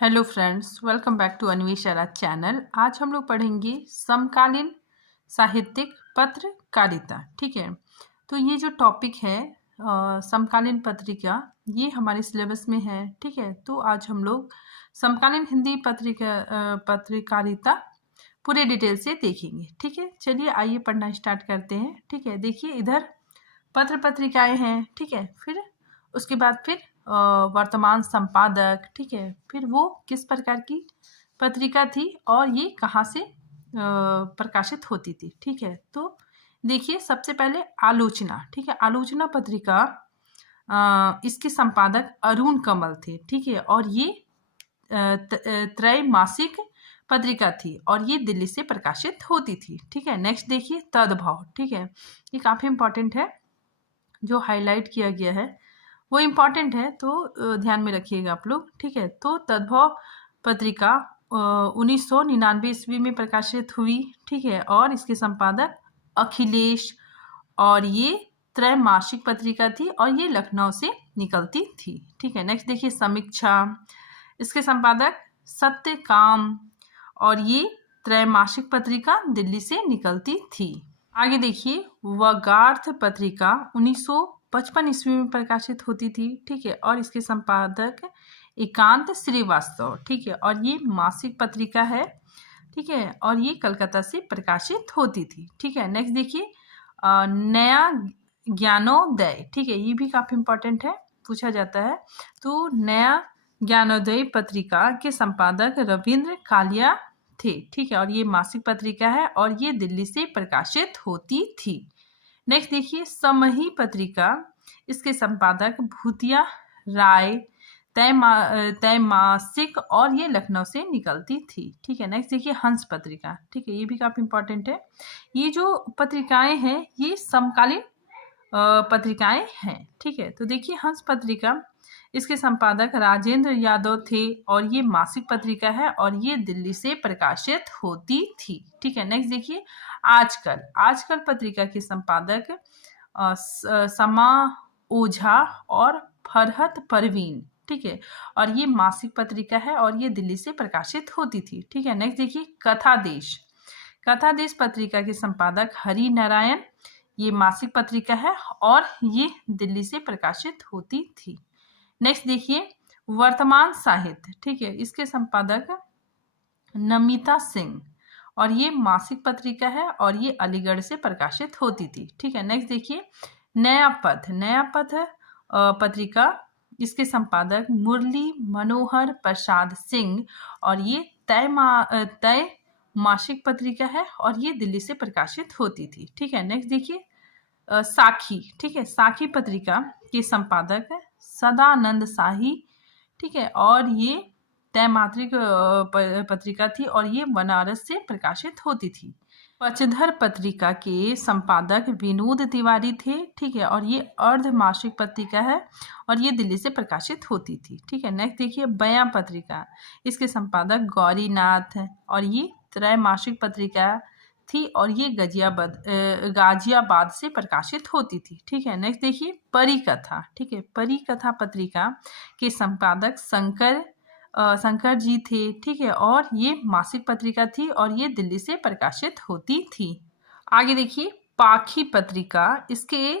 Hello friends, welcome back to Anveshara channel. आज हम लोग पढ़ेंगे समकालीन साहित्यिक पत्रकारिता। ठीक है, तो ये जो टॉपिक है समकालीन पत्रिका, ये हमारे सिलेबस में है। ठीक है, तो आज हम लोग समकालीन हिंदी पत्रकारिता पूरे डिटेल से देखेंगे। ठीक है, चलिए आइए पढ़ना स्टार्ट करते हैं। ठीक है, देखिए इधर पत्र पत्रिकाएं हैं। ठीक है, फिर उसके बाद फिर वर्तमान संपादक। ठीक है, फिर वो किस प्रकार की पत्रिका थी और ये कहाँ से प्रकाशित होती थी। ठीक है, तो देखिए सबसे पहले आलोचना। ठीक है, आलोचना पत्रिका इसके संपादक अरुण कमल थे। ठीक है, और ये त्रैमासिक पत्रिका थी और ये दिल्ली से प्रकाशित होती थी। ठीक है, नेक्स्ट देखिए तदभव। ठीक है, ये काफ़ी इंपॉर्टेंट है, जो हाईलाइट किया गया है वो इम्पॉर्टेंट है, तो ध्यान में रखिएगा आप लोग। ठीक है, तो तद्भव पत्रिका 1999 ईस्वी में प्रकाशित हुई। ठीक है, और इसके संपादक अखिलेश, और ये त्रैमासिक पत्रिका थी और ये लखनऊ से निकलती थी। ठीक है, नेक्स्ट देखिए समीक्षा, इसके संपादक सत्यकाम, और ये त्रैमासिक पत्रिका दिल्ली से निकलती थी। आगे देखिए वगार्थ पत्रिका 1955 ईस्वी में प्रकाशित होती थी। ठीक है, और इसके संपादक एकांत श्रीवास्तव। ठीक है, और ये मासिक पत्रिका है। ठीक है, और ये कलकत्ता से प्रकाशित होती थी। ठीक है, नेक्स्ट देखिए नया ज्ञानोदय। ठीक है, ये भी काफी इंपॉर्टेंट है, पूछा जाता है। तो नया ज्ञानोदय पत्रिका के संपादक रविंद्र कालिया थे। ठीक है, और ये मासिक पत्रिका है और ये दिल्ली से प्रकाशित होती थी। नेक्स्ट देखिए समही पत्रिका, इसके संपादक भूतिया राय, त्रैमासिक, और ये लखनऊ से निकलती थी। ठीक है, नेक्स्ट देखिए हंस पत्रिका। ठीक है, ये भी काफी इंपॉर्टेंट है। ये जो पत्रिकाएं हैं ये समकालीन पत्रिकाएं हैं। ठीक है, तो देखिए हंस पत्रिका, इसके संपादक राजेंद्र यादव थे और ये मासिक पत्रिका है और ये दिल्ली से प्रकाशित होती थी। ठीक है, नेक्स्ट देखिए आजकल। आजकल पत्रिका के संपादक समा ओझा और फरहत परवीन। ठीक है, और ये मासिक पत्रिका है और ये दिल्ली से प्रकाशित होती थी। ठीक है, नेक्स्ट देखिए कथा देश। कथा देश पत्रिका के संपादक हरि नारायण, ये मासिक पत्रिका है और ये दिल्ली से प्रकाशित होती थी। नेक्स्ट देखिए वर्तमान साहित्य। ठीक है, इसके संपादक नमिता सिंह, और ये मासिक पत्रिका है और ये अलीगढ़ से प्रकाशित होती थी। ठीक है, नेक्स्ट देखिए नया पथ। नया पथ पत्रिका, इसके संपादक मुरली मनोहर प्रसाद सिंह, और ये तय मासिक पत्रिका है और ये दिल्ली से प्रकाशित होती थी। ठीक है, नेक्स्ट देखिए साखी। ठीक है, साखी पत्रिका के संपादक सदानंद शाही। ठीक है, और ये त्रैमासिक पत्रिका थी और ये बनारस से प्रकाशित होती थी। पचधर पत्रिका के संपादक विनोद तिवारी थे। ठीक है, और ये अर्धमासिक पत्रिका है और ये दिल्ली से प्रकाशित होती थी। ठीक है, नेक्स्ट देखिए बयां पत्रिका, इसके संपादक गौरीनाथ, और ये त्रैमासिक पत्रिका थी और ये गाजियाबाद से प्रकाशित होती थी। ठीक है, नेक्स्ट देखिए परिकथा। ठीक है, परिकथा पत्रिका के संपादक शंकर जी थे। ठीक है, और ये मासिक पत्रिका थी और ये दिल्ली से प्रकाशित होती थी। आगे देखिए पाखी पत्रिका, इसके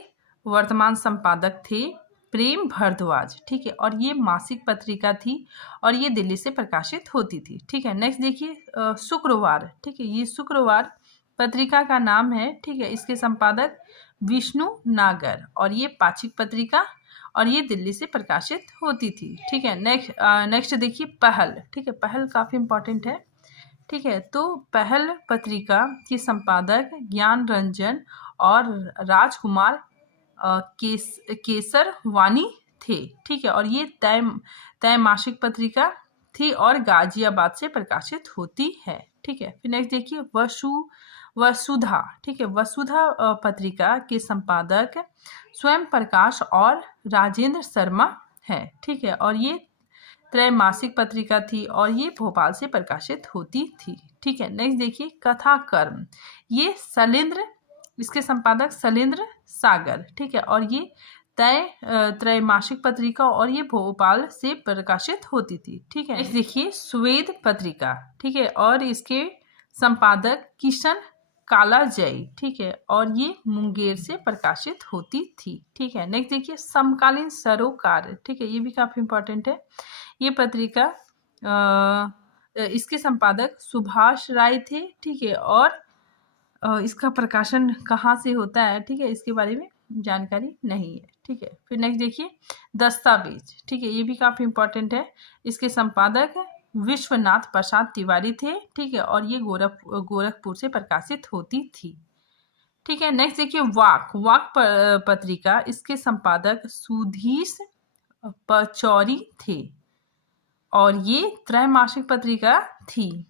वर्तमान संपादक थे प्रेम भारद्वाज। ठीक है, और ये मासिक पत्रिका थी और ये दिल्ली से प्रकाशित होती थी। ठीक है, नेक्स्ट देखिए शुक्रवार। ठीक है, ये शुक्रवार पत्रिका का नाम है। ठीक है, इसके संपादक विष्णु नागर, और ये पाक्षिक पत्रिका और ये दिल्ली से प्रकाशित होती थी। ठीक है, नेक्स्ट देखिए पहल। ठीक है, पहल काफी इंपॉर्टेंट है। ठीक है, तो पहल पत्रिका के संपादक ज्ञान रंजन और राजकुमार केसर वानी थे। ठीक है, और ये त्रैमासिक पत्रिका थी और गाजियाबाद से प्रकाशित होती है। ठीक है, फिर नेक्स्ट देखिए वसुधा। ठीक है, वसुधा पत्रिका के संपादक स्वयं प्रकाश और राजेंद्र शर्मा है। ठीक है, और ये त्रैमासिक पत्रिका थी और ये भोपाल से प्रकाशित होती थी। ठीक है, नेक्स्ट देखिए कथा कर्म, ये शैलेंद्र, इसके संपादक शैलेंद्र सागर। ठीक है, और ये त्रैमासिक पत्रिका और ये भोपाल से प्रकाशित होती थी। ठीक है, नेक्स्ट देखिए स्वेद पत्रिका। ठीक है, और इसके संपादक किशन कालाजई। ठीक है, और ये मुंगेर से प्रकाशित होती थी। ठीक है, नेक्स्ट देखिए समकालीन सरोकार। ठीक है, ये भी काफी इंपॉर्टेंट है। ये पत्रिका इसके संपादक सुभाष राय थे। ठीक है, और इसका प्रकाशन कहाँ से होता है, ठीक है, इसके बारे में जानकारी नहीं है। ठीक है, फिर नेक्स्ट देखिए दस्तावेज। ठीक है, ये भी काफी इंपॉर्टेंट है। इसके संपादक विश्वनाथ प्रसाद तिवारी थे। ठीक है, और ये गोरखपुर से प्रकाशित होती थी। ठीक है, नेक्स्ट देखिए वाक पत्रिका। इसके संपादक सुधीश पचौरी थे और ये त्रैमासिक पत्रिका थी।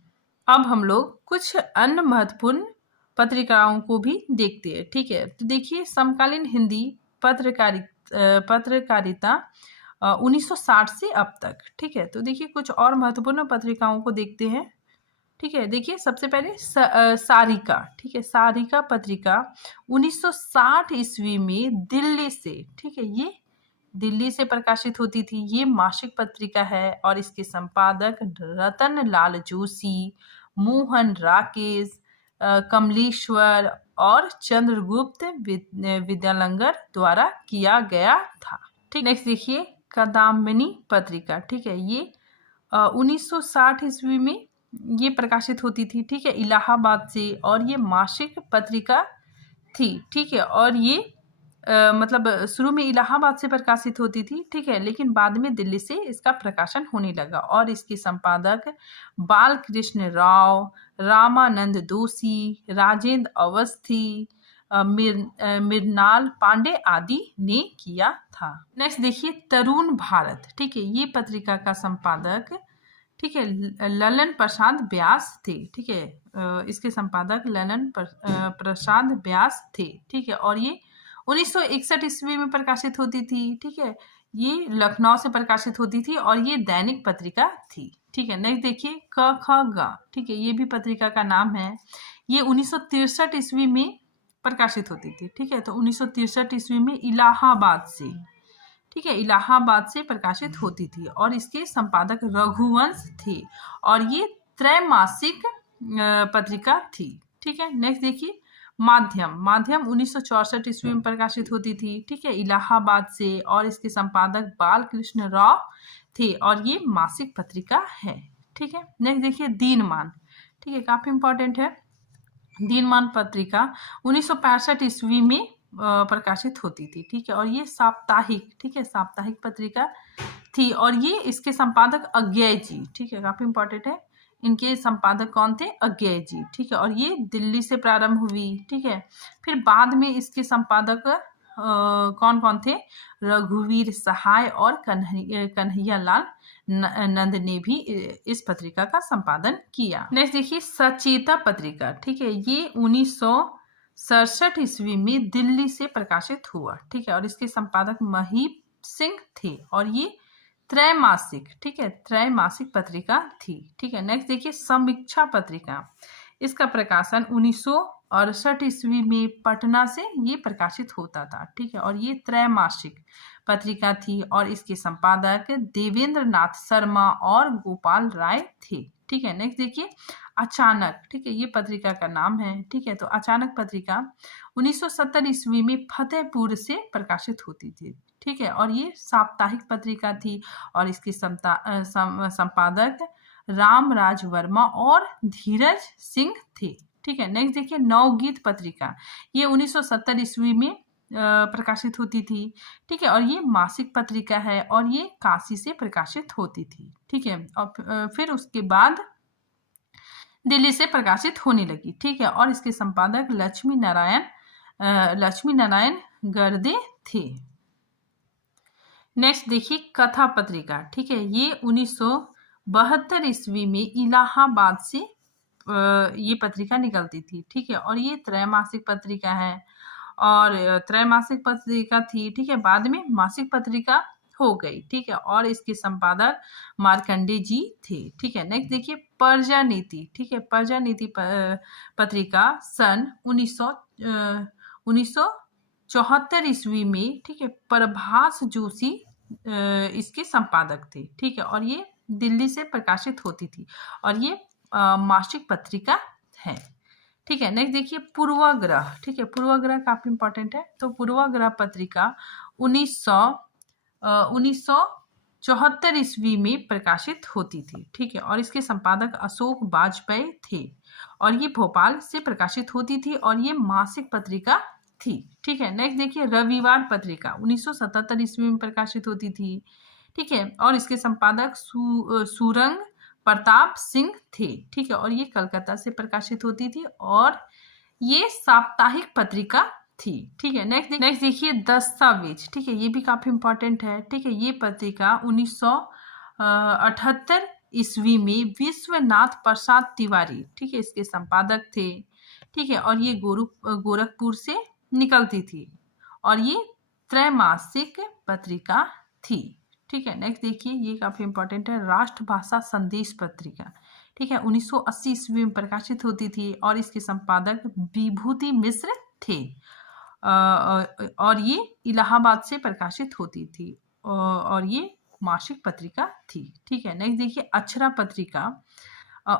अब हम लोग कुछ अन्य महत्वपूर्ण पत्रिकाओं को भी देखते हैं। ठीक है, तो देखिए समकालीन हिंदी पत्रकारिता 1960 से अब तक। ठीक है, तो देखिए कुछ और महत्वपूर्ण पत्रिकाओं को देखते हैं। ठीक है, देखिए सबसे पहले सारिका। ठीक है, सारिका पत्रिका 1960 ईस्वी में दिल्ली से, ठीक है, ये दिल्ली से प्रकाशित होती थी। ये मासिक पत्रिका है और इसके संपादक रतन लाल जोशी, मोहन राकेश, कमलेश्वर और चंद्रगुप्त विद्यालंगर द्वारा किया गया था। ठीक, नेक्स्ट देखिए कदामिनी पत्रिका। ठीक है, ये 1960 ईस्वी में ये प्रकाशित होती थी। ठीक है, इलाहाबाद से, और ये मासिक पत्रिका थी। ठीक है, और ये मतलब शुरू में इलाहाबाद से प्रकाशित होती थी। ठीक है, लेकिन बाद में दिल्ली से इसका प्रकाशन होने लगा और इसके संपादक बालकृष्ण राव, रामानंद दोषी, राजेंद्र अवस्थी, मृणाल पांडे आदि ने किया था। नेक्स्ट देखिए तरुण भारत। ठीक है, ये पत्रिका का संपादक, ठीक है, ललन प्रसाद व्यास थे। ठीक है, इसके संपादक ललन प्रसाद व्यास थे। ठीक है, और ये 1961 ईस्वी में प्रकाशित होती थी। ठीक है, ये लखनऊ से प्रकाशित होती थी और ये दैनिक पत्रिका थी। ठीक है, नेक्स्ट देखिए क ख ग। ठीक है, ये भी पत्रिका का नाम है। ये 1963 ईस्वी में प्रकाशित होती थी। ठीक है, तो 1963 ईस्वी में इलाहाबाद से, ठीक है, इलाहाबाद से प्रकाशित होती थी और इसके संपादक रघुवंश थे और ये त्रैमासिक पत्रिका थी। ठीक है, नेक्स्ट देखिए माध्यम 1964 ईस्वी में प्रकाशित होती थी। ठीक है, इलाहाबाद से, और इसके संपादक बालकृष्ण राव थे और ये मासिक पत्रिका है। ठीक है, नेक्स्ट देखिए दीनमान। ठीक है, काफी इंपॉर्टेंट है। दीनमान पत्रिका 1965 ईस्वी में प्रकाशित होती थी। ठीक है, और ये साप्ताहिक, ठीक है, साप्ताहिक पत्रिका थी और ये इसके संपादक अज्ञेय जी। ठीक है, काफी इंपॉर्टेंट है। इनके संपादक कौन थे? अज्ञेय जी। ठीक है, और ये दिल्ली से प्रारंभ हुई। ठीक है, फिर बाद में इसके संपादक कौन कौन थे? रघुवीर सहाय और कन्हैया लाल नंद ने भी इस पत्रिका का संपादन किया। नेक्स्ट देखिए सचेता पत्रिका। ठीक है, ये 1967 ईस्वी में दिल्ली से प्रकाशित हुआ। ठीक है, और इसके संपादक महीप सिंह थे और ये त्रैमासिक, ठीक है, त्रैमासिक पत्रिका थी। ठीक है, नेक्स्ट देखिए समीक्षा पत्रिका। इसका प्रकाशन 1968 ईस्वी में पटना से ये प्रकाशित होता था। ठीक है, और ये त्रैमासिक पत्रिका थी और इसके संपादक देवेंद्र नाथ शर्मा और गोपाल राय थे। ठीक है, नेक्स्ट देखिए अचानक। ठीक है, ये पत्रिका का नाम है। ठीक है, तो अचानक पत्रिका 1970 ईस्वी में फतेहपुर से प्रकाशित होती थी। ठीक है, और ये साप्ताहिक पत्रिका थी और इसके संपादक रामराज वर्मा और धीरज सिंह थे। ठीक है, नेक्स्ट देखिए नवगीत पत्रिका। ये 1970 ईस्वी में प्रकाशित होती थी। ठीक है, और ये मासिक पत्रिका है और ये काशी से प्रकाशित होती थी। ठीक है, और फिर उसके बाद दिल्ली से प्रकाशित होने लगी। ठीक है, और इसके संपादक लक्ष्मी नारायण गर्दे थे। नेक्स्ट देखिए कथा पत्रिका। ठीक है, ये 1972 ईस्वी में इलाहाबाद से ये पत्रिका निकलती थी। ठीक है, और ये त्रैमासिक पत्रिका है और त्रैमासिक पत्रिका थी। ठीक है, बाद में मासिक पत्रिका हो गई। ठीक है, और इसके संपादक मार्कंडे जी थे। ठीक है, नेक्स्ट देखिए प्रजानीति। ठीक है, प्रजानीति पत्रिका सन 1900 1974 ईस्वी में, ठीक है, प्रभास जोशी इसके संपादक थे, ठीक है, और ये दिल्ली से प्रकाशित होती थी और ये मासिक पत्रिका है, ठीक है। नेक्स्ट देखिए पूर्वाग्रह, ठीक है, पूर्वाग्रह काफी इंपॉर्टेंट है। तो पूर्वाग्रह पत्रिका 1974 ईस्वी में प्रकाशित होती थी, ठीक है, और इसके संपादक अशोक वाजपेयी थे और ये भोपाल से प्रकाशित होती थी और ये मासिक पत्रिका थी, ठीक है। नेक्स्ट देखिए रविवार पत्रिका 1977 ईस्वी में प्रकाशित होती थी, ठीक है, और इसके संपादक सुरंग प्रताप सिंह थे, ठीक है, और ये कलकत्ता से प्रकाशित होती थी और ये साप्ताहिक पत्रिका थी, ठीक है। नेक्स्ट देखिए दस्तावेज, ठीक है, ये भी काफी इंपॉर्टेंट है, ठीक है। ये पत्रिका 1978 ईस्वी में विश्वनाथ प्रसाद तिवारी, ठीक है, इसके संपादक थे, ठीक है, और ये गोरखपुर से निकलती थी और ये त्रैमासिक पत्रिका थी, ठीक है। नेक्स्ट देखिए ये काफी इंपॉर्टेंट है राष्ट्रभाषा संदेश पत्रिका, ठीक है, 1980 ईस्वी में प्रकाशित होती थी और इसके संपादक विभूति मिश्र थे और ये इलाहाबाद से प्रकाशित होती थी और ये मासिक पत्रिका थी, ठीक है। नेक्स्ट देखिए अक्षरा पत्रिका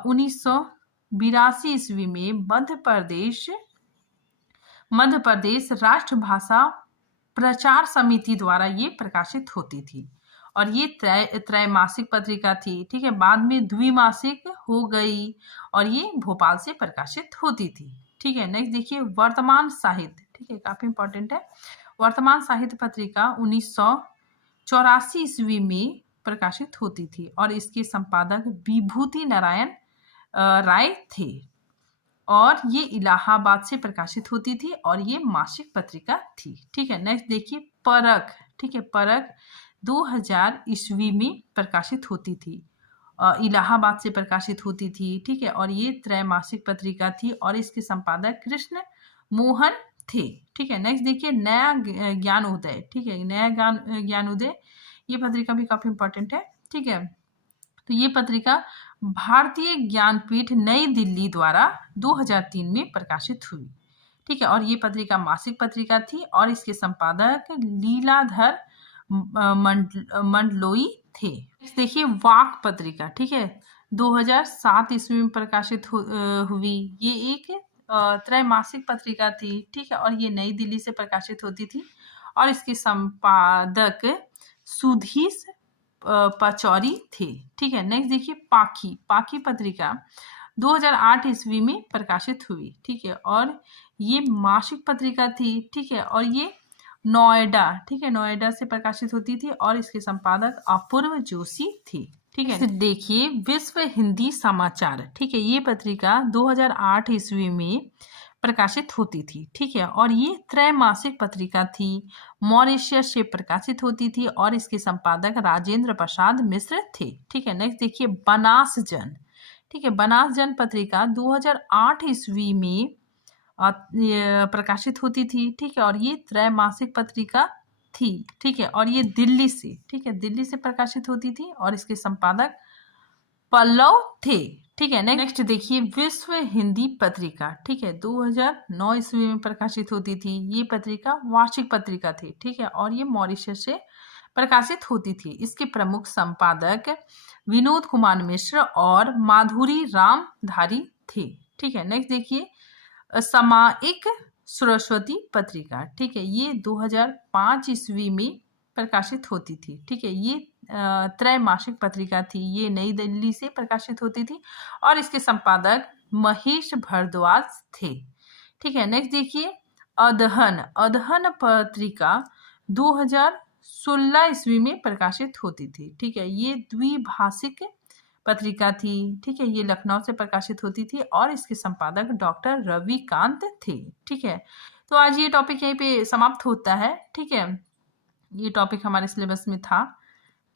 1982 ईस्वी में मध्य प्रदेश राष्ट्रभाषा प्रचार समिति द्वारा ये प्रकाशित होती थी और ये त्रैमासिक पत्रिका थी, ठीक है। बाद में द्विमासिक हो गई और ये भोपाल से प्रकाशित होती थी, ठीक है। नेक्स्ट देखिए वर्तमान साहित्य, ठीक है, काफी इंपॉर्टेंट है। वर्तमान साहित्य पत्रिका 1984 ईस्वी में प्रकाशित होती थी और इसके संपादक विभूति नारायण राय थे और ये इलाहाबाद से प्रकाशित होती थी और ये मासिक पत्रिका थी, ठीक है। नेक्स्ट देखिए परख, ठीक है, परख 2000 ईस्वी में प्रकाशित होती थी, इलाहाबाद से प्रकाशित होती थी, ठीक है, और ये त्रैमासिक पत्रिका थी और इसके संपादक कृष्ण मोहन थे, ठीक है। नेक्स्ट देखिए नया ज्ञान उदय, ठीक है, नया ज्ञान उदय ये पत्रिका भी काफी इंपॉर्टेंट है, ठीक है। तो ये पत्रिका भारतीय ज्ञानपीठ नई दिल्ली द्वारा 2003 में प्रकाशित हुई, ठीक है, और ये पत्रिका मासिक पत्रिका थी और इसके संपादक लीलाधर मंडलोई थे। देखिए वाक पत्रिका, ठीक है, 2007 ईस्वी में प्रकाशित हुई। ये एक त्रैमासिक पत्रिका थी, ठीक है, और ये नई दिल्ली से प्रकाशित होती थी और इसके संपादक सुधीश पचौरी थे, ठीक है। नेक्स्ट देखिए पाखी पत्रिका 2008 ईस्वी में प्रकाशित हुई, ठीक है, और ये मासिक पत्रिका थी, ठीक है, और ये नोएडा, ठीक है, नोएडा से प्रकाशित होती थी और इसके संपादक अपूर्व जोशी थी, ठीक है। देखिए विश्व हिंदी समाचार, ठीक है, ये पत्रिका 2008 ईस्वी में प्रकाशित होती थी, ठीक है, और ये त्रैमासिक पत्रिका थी, मॉरिशस से प्रकाशित होती थी और इसके संपादक राजेंद्र प्रसाद मिश्र थे, ठीक है। नेक्स्ट देखिए बनास जन, ठीक है, बनास जन पत्रिका 2008 ईस्वी में प्रकाशित होती थी, ठीक है, और ये त्रैमासिक पत्रिका थी, ठीक है, और ये दिल्ली से, ठीक है, दिल्ली से प्रकाशित होती थी और इसके संपादक पल्लव थे, ठीक है। नेक्स्ट देखिए विश्व हिंदी पत्रिका, ठीक है, 2009 ईस्वी में प्रकाशित होती थी। ये पत्रिका वार्षिक पत्रिका थी, ठीक है, और ये मॉरिशस से प्रकाशित होती थी। इसके प्रमुख संपादक विनोद कुमार मिश्र और माधुरी रामधारी थे, ठीक है। नेक्स्ट देखिए सामायिक सरस्वती पत्रिका, ठीक है, ये 2005 ईस्वी में प्रकाशित होती थी, ठीक है, ये त्रैमासिक पत्रिका थी, ये नई दिल्ली से प्रकाशित होती थी और इसके संपादक महेश भारद्वाज थे, ठीक है। नेक्स्ट देखिए अदहन पत्रिका 2016 ईस्वी में प्रकाशित होती थी, ठीक है, ये द्विभाषिक पत्रिका थी, ठीक है, ये लखनऊ से प्रकाशित होती थी और इसके संपादक डॉक्टर रविकांत थे, ठीक है। तो आज ये टॉपिक यहीं पे समाप्त होता है, ठीक है, ये टॉपिक हमारे सिलेबस में था,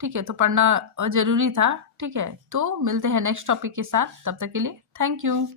ठीक है, तो पढ़ना जरूरी था, ठीक है। तो मिलते हैं नेक्स्ट टॉपिक के साथ, तब तक के लिए थैंक यू।